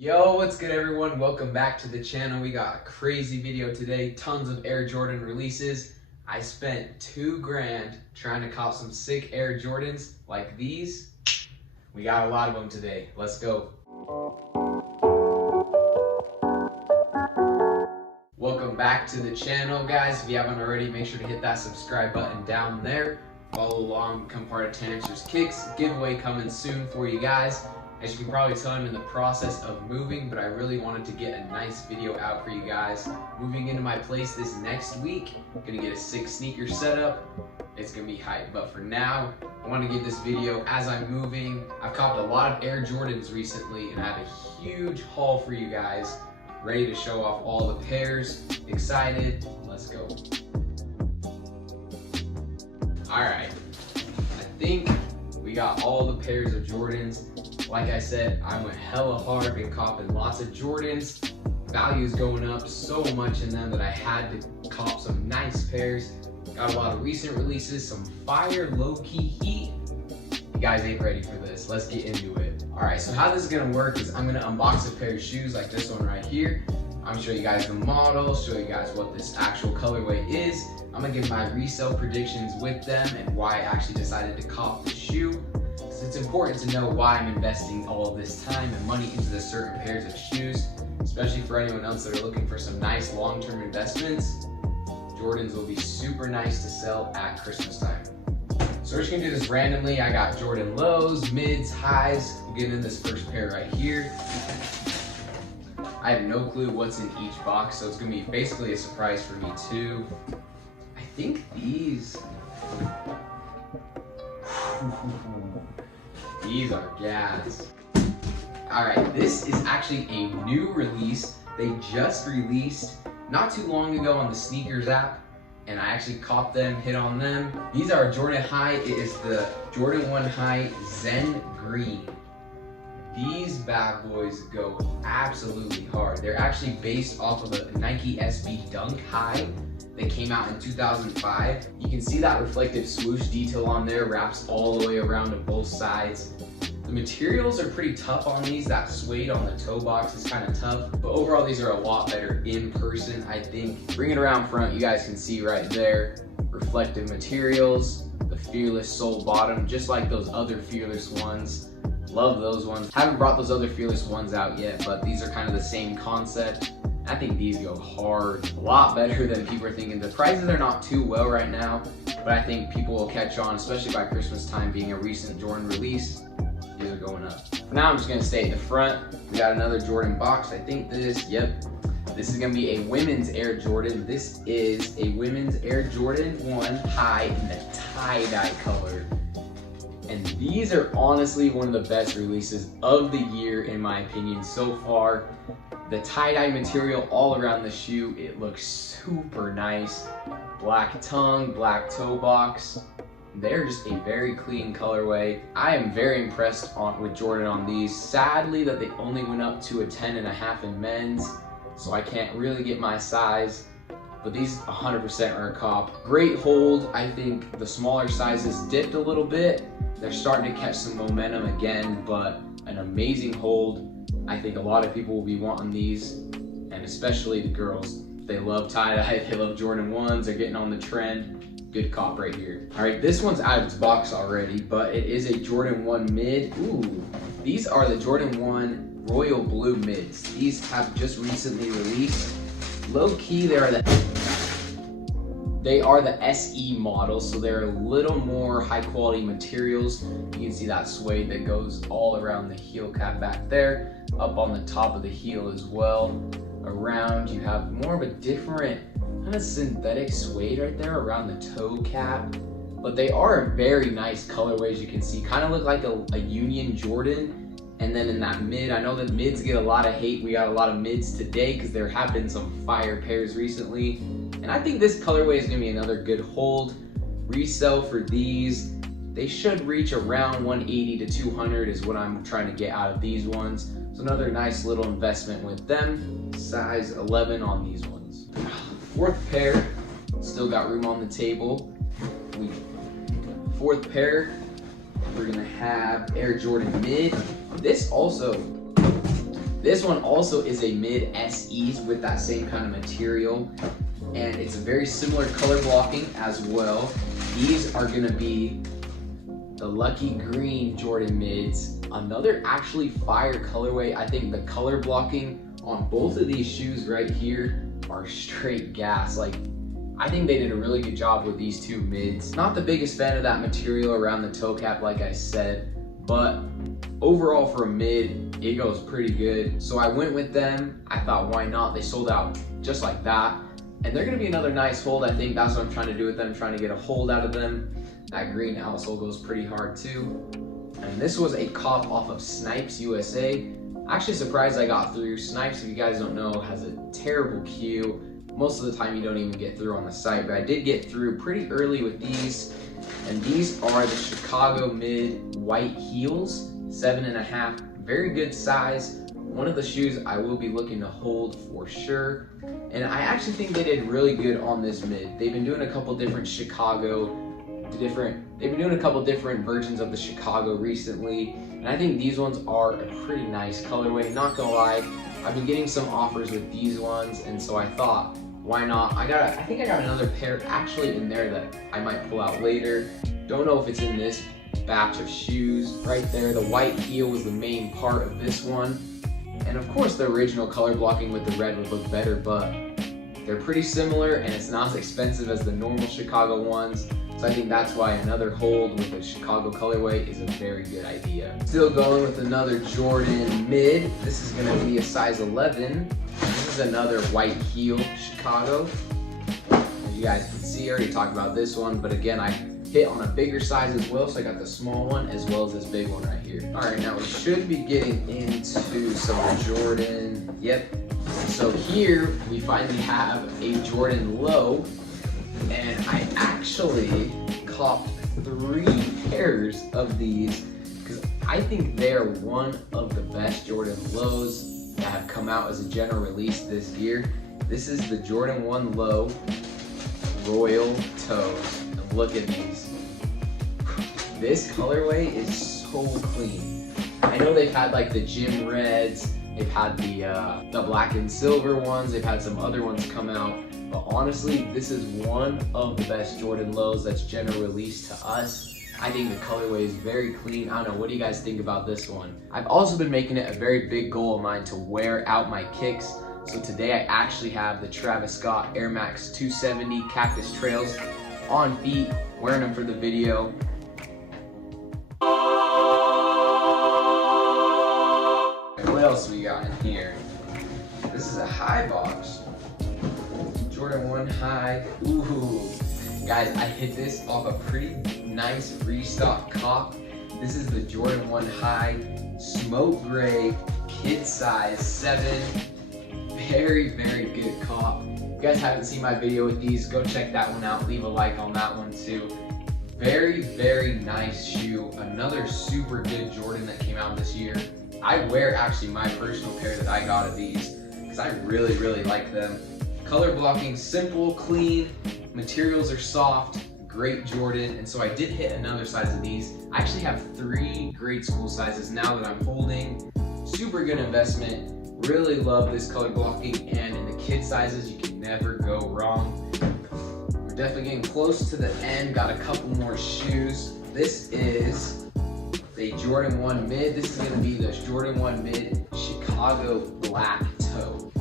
Yo, what's good everyone? Welcome back to the channel. We got a crazy video today, tons of Air Jordan releases. I spent $2,000 trying to cop some sick Air Jordans like these. We got a lot of them today. Let's go. Welcome back to the channel, guys. If you haven't already, make sure to hit that subscribe button down there. Follow along, become part of 10 Answers Kicks. Giveaway coming soon for you guys. As you can probably tell, I'm in the process of moving, but I really wanted to get a nice video out for you guys. Moving into my place this next week. I'm gonna get a sick sneaker setup. It's gonna be hype. But for now, I want to give this video as I'm moving. I've copped a lot of Air Jordans recently and I have a huge haul for you guys. Ready to show off all the pairs. Excited? Let's go. Alright, I think we got all the pairs of Jordans. Like I said, I went hella hard, been copping lots of Jordans. Value's going up so much in them that I had to cop some nice pairs. Got a lot of recent releases, some fire low-key heat. You guys ain't ready for this. Let's get into it. All right, so how this is gonna work is I'm gonna unbox a pair of shoes like this one right here. I'm gonna show you guys the model, show you guys what this actual colorway is. I'm gonna give my resale predictions with them and why I actually decided to cop the shoe. It's important to know why I'm investing all of this time and money into the certain pairs of shoes, especially for anyone else that are looking for some nice long-term investments. Jordans will be super nice to sell at Christmas time. So we're just gonna do this randomly. I got Jordan lows, mids, highs. We'll get in this first pair right here. I have no clue what's in each box, so it's gonna be basically a surprise for me too. I think these are gas. Alright, this is actually a new release. They just released not too long ago on the sneakers app, and I actually copped them, hit on them. These are Jordan High. It is the Jordan 1 High Zen Green. These bad boys go absolutely hard. They're actually based off of a Nike SB Dunk High. They came out in 2005. You can see that reflective swoosh detail on there, wraps all the way around to both sides. The materials are pretty tough on these. That suede on the toe box is kind of tough, but overall these are a lot better in person, I think. Bring it around front, you guys can see right there, reflective materials, the Fearless sole bottom, just like those other Fearless ones. Love those ones. Haven't brought those other Fearless ones out yet, but these are kind of the same concept. I think these go hard, a lot better than people are thinking. The prices are not too well right now, but I think people will catch on, especially by Christmas time being a recent Jordan release. These are going up. For now, I'm just gonna stay at the front. We got another Jordan box. I think this is gonna be a women's Air Jordan. This is a women's Air Jordan 1 High in the tie-dye color. And these are honestly one of the best releases of the year, in my opinion, so far. The tie-dye material all around the shoe, it looks super nice. Black tongue, black toe box. They're just a very clean colorway. I am very impressed with Jordan on these. Sadly that they only went up to a 10.5 in men's, so I can't really get my size, but these 100% are a cop. Great hold. I think the smaller sizes dipped a little bit. They're starting to catch some momentum again, but an amazing hold. I think a lot of people will be wanting these, and especially the girls. They love tie-dye, they love Jordan 1s, they're getting on the trend. Good cop right here. All right, this one's out of its box already, but it is a Jordan 1 mid. Ooh, these are the Jordan 1 Royal Blue mids. These have just recently released. Low-key, they are the SE model, so they're a little more high-quality materials. You can see that suede that goes all around the heel cap back there. Up on the top of the heel as well. Around, you have more of a different kind of synthetic suede right there around the toe cap. But they are a very nice colorway, as you can see. Kind of look like a Union Jordan. And then in that mid, I know that mids get a lot of hate. We got a lot of mids today because there have been some fire pairs recently. And I think this colorway is going to be another good hold. Resell for these, they should reach around 180 to 200 is what I'm trying to get out of these ones. So another nice little investment with them. Size 11 on these ones. Fourth pair, still got room on the table. Fourth pair, we're gonna have Air Jordan mid. This also This one also is a mid SEs with that same kind of material, and it's a very similar color blocking as well. These are gonna be the Lucky Green Jordan mids. Another actually fire colorway. I think the color blocking on both of these shoes right here are straight gas. Like, I think they did a really good job with these two mids. Not the biggest fan of that material around the toe cap, like I said, but overall for a mid, it goes pretty good. So I went with them. I thought, why not? They sold out just like that. And they're gonna be another nice hold. I think that's what I'm trying to do with them, trying to get a hold out of them. That green outsole goes pretty hard too. And this was a cop off of Snipes USA. Actually surprised I got through. Snipes, if you guys don't know, has a terrible queue. Most of the time you don't even get through on the site, but I did get through pretty early with these. And these are the Chicago mid white heels, 7.5, very good size. One of the shoes I will be looking to hold for sure. And I actually think they did really good on this mid. They've been doing a couple different versions of the Chicago recently. And I think these ones are a pretty nice colorway. Not gonna lie, I've been getting some offers with these ones, and so I thought, why not? I think I got another pair actually in there that I might pull out later. Don't know if it's in this batch of shoes. Right there, the white heel was the main part of this one. And of course the original color blocking with the red would look better, but they're pretty similar and it's not as expensive as the normal Chicago ones. So I think that's why another hold with a Chicago colorway is a very good idea. Still going with another Jordan mid. This is gonna be a size 11. This is another white heel Chicago. As you guys can see, I already talked about this one, but again, I hit on a bigger size as well, so I got the small one as well as this big one right here. All right, now we should be getting into some Jordan. Yep. So here we finally have a Jordan low, and I actually copped 3 pairs of these because I think they're one of the best Jordan lows that have come out as a general release this year. This is the Jordan 1 Low Royal Toes. And look at these. This colorway is so clean. I know they've had like the gym reds, they've had the black and silver ones, they've had some other ones come out, but honestly, this is one of the best Jordan lows that's general released to us. I think the colorway is very clean. I don't know, what do you guys think about this one? I've also been making it a very big goal of mine to wear out my kicks. So today I actually have the Travis Scott Air Max 270 Cactus Trails on feet, wearing them for the video. What else we got in here? This is a high box. Jordan 1 high. Ooh. Guys, I hit this off a pretty nice restock cop. This is the Jordan 1 high, smoke gray, kid size 7. Very, very good cop. If you guys haven't seen my video with these, go check that one out. Leave a like on that one too. Very, very nice shoe. Another super good Jordan that came out this year. I wear actually my personal pair that I got of these because I really, really like them. Color blocking, simple, clean, materials are soft, great Jordan. And so I did hit another size of these. I actually have 3 grade school sizes now that I'm holding. Super good investment. Really love this color blocking, and in the kid sizes, you can never go wrong. We're definitely getting close to the end. Got a couple more shoes. This is the Jordan 1 mid. This is gonna be the Jordan 1 mid Chicago black toe.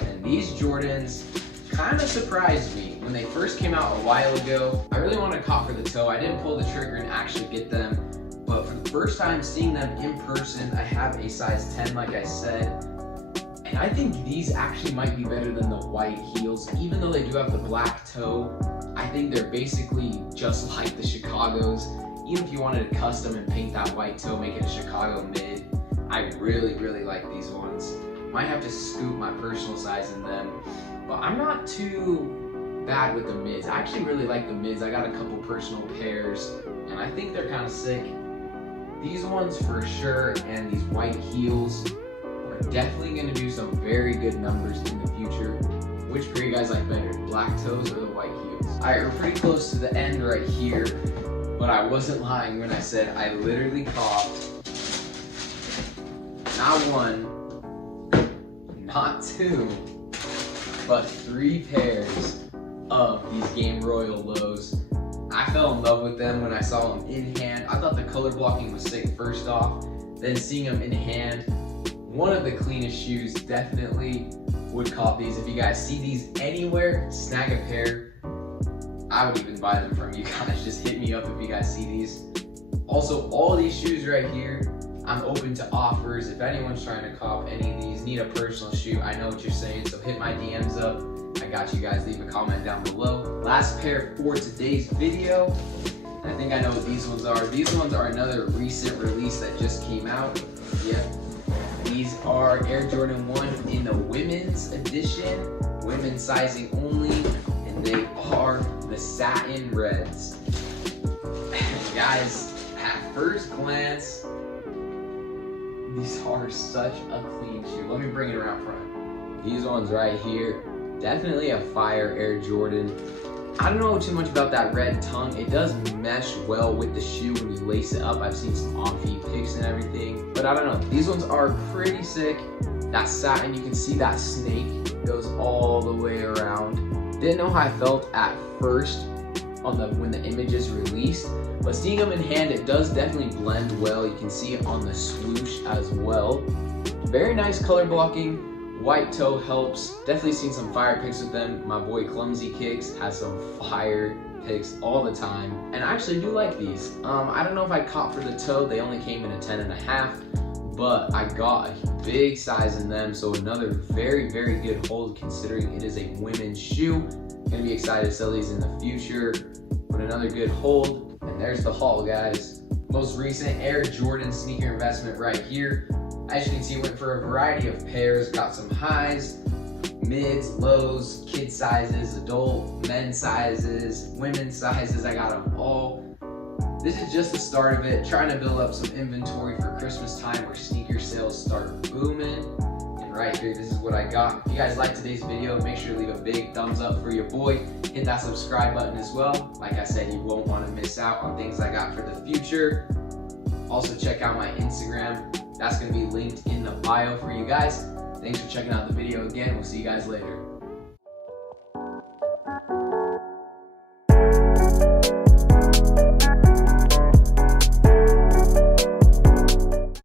And these Jordans kind of surprised me when they first came out a while ago. I really wanted to cop for the toe. I didn't pull the trigger and actually get them, but for the first time seeing them in person, I have a size 10 like I said. And I think these actually might be better than the white heels. Even though they do have the black toe, I think they're basically just like the Chicagos. Even if you wanted to custom and paint that white toe, make it a Chicago mid, I really, really like these ones. Might have to scoop my personal size in them, but I'm not too bad with the mids. I actually really like the mids. I got a couple personal pairs, and I think they're kind of sick. These ones for sure, and these white heels, definitely going to do some very good numbers in the future. Which pair you guys like better, black toes or the white heels? Alright, we're pretty close to the end right here, but I wasn't lying when I said I literally copped not 1, not 2, but 3 pairs of these Game Royal lows. I fell in love with them when I saw them in hand. I thought the color blocking was sick first off, then seeing them in hand, one of the cleanest shoes. Definitely would cop these. If you guys see these anywhere, snag a pair. I would even buy them from you guys. Just hit me up if you guys see these. Also, all of these shoes right here, I'm open to offers. If anyone's trying to cop any of these, need a personal shoe, I know what you're saying, so hit my DMs up. I got you guys. Leave a comment down below. Last pair for today's video. I think I know what these ones are. These ones are another recent release that just came out. Yep. These are Air Jordan 1 in the women's edition, women's sizing only, and they are the Satin Reds. Guys, at first glance, these are such a clean shoe. Let me bring it around front. These ones right here, definitely a fire Air Jordan. I don't know too much about that red tongue. It does mesh well with the shoe when you lace it up. I've seen some on-feet pics and everything, but I don't know. These ones are pretty sick. That satin, you can see that snake goes all the way around. Didn't know how I felt at first on when the image is released, but seeing them in hand, it does definitely blend well. You can see it on the swoosh as well. Very nice color blocking. White toe helps. Definitely seen some fire pics with them. My boy Clumsy Kicks has some fire pics all the time, and I actually do like these. I don't know if I caught for the toe. They only came in a 10.5, but I got a big size in them, so another very, very good hold considering it is a women's shoe. Gonna be excited to sell these in the future, but another good hold. And there's the haul, guys. Most recent Air Jordan sneaker investment right here. As you can see, went for a variety of pairs, got some highs, mids, lows, kid sizes, adult, men's sizes, women's sizes. I got them all. This is just the start of it, trying to build up some inventory for Christmas time where sneaker sales start booming. And right here, this is what I got. If you guys like today's video, make sure to leave a big thumbs up for your boy. Hit that subscribe button as well. Like I said, you won't want to miss out on things I got for the future. Also, check out my Instagram. That's going to be linked in the bio for you guys. Thanks for checking out the video again. We'll see you guys later.